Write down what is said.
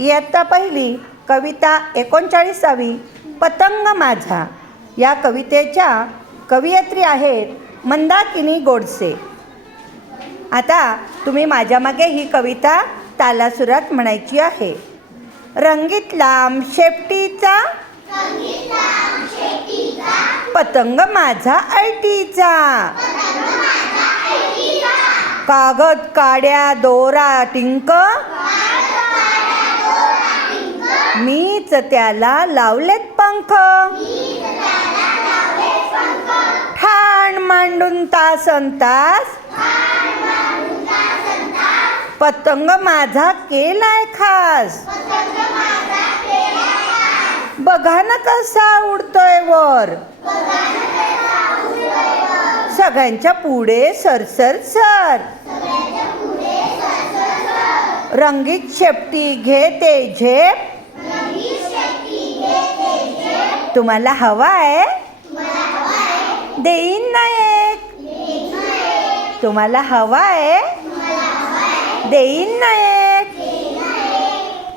इयत्ता पहिली कविता 39वी पतंग माझा. या कवितेच्या कवयित्री आहेत मंदाकिनी गोडसे. आता तुम्ही माझ्या मागे ही कविता तालासुरात म्हणायची आहे. रंगीत लांब शेपटीचा पतंग माझा ऐटीचा, कागद काड्या दोरा टिंक मीच त्याला लावलेत पंख. ठाण मांडून तासन तास पतंग माझा केलाय खास. बघा ना कसा उडतोय वर, सगळ्यांच्या पुढे सरसर सर. रंगीत शेपटी घेते झेप, तुम्हाला हवा आहे देईन ना एक. तुम्हाला हवा आहे देईन ना एक.